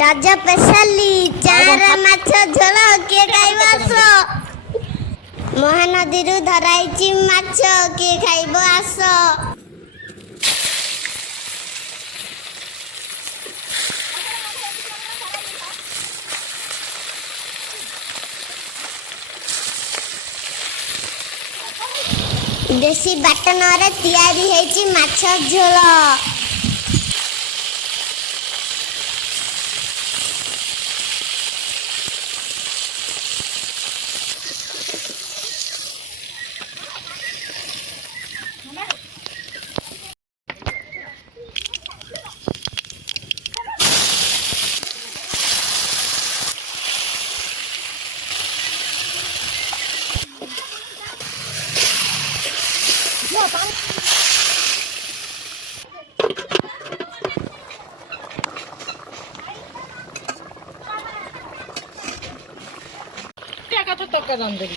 Raja specially ଚାର ମାଛ ଝୋଳ କିଏ ଖାଇବ ଆସ। ମହାନଦୀରୁ ଧରାଇଛି ମାଛ କିଏ ଖାଇବ ଆସ। ଦେଶୀ ବାଟନରେ ତିଆରି ହେଇଛି ମାଛ ଝୋଳ। টাকা তো টাকা দাম দেবে।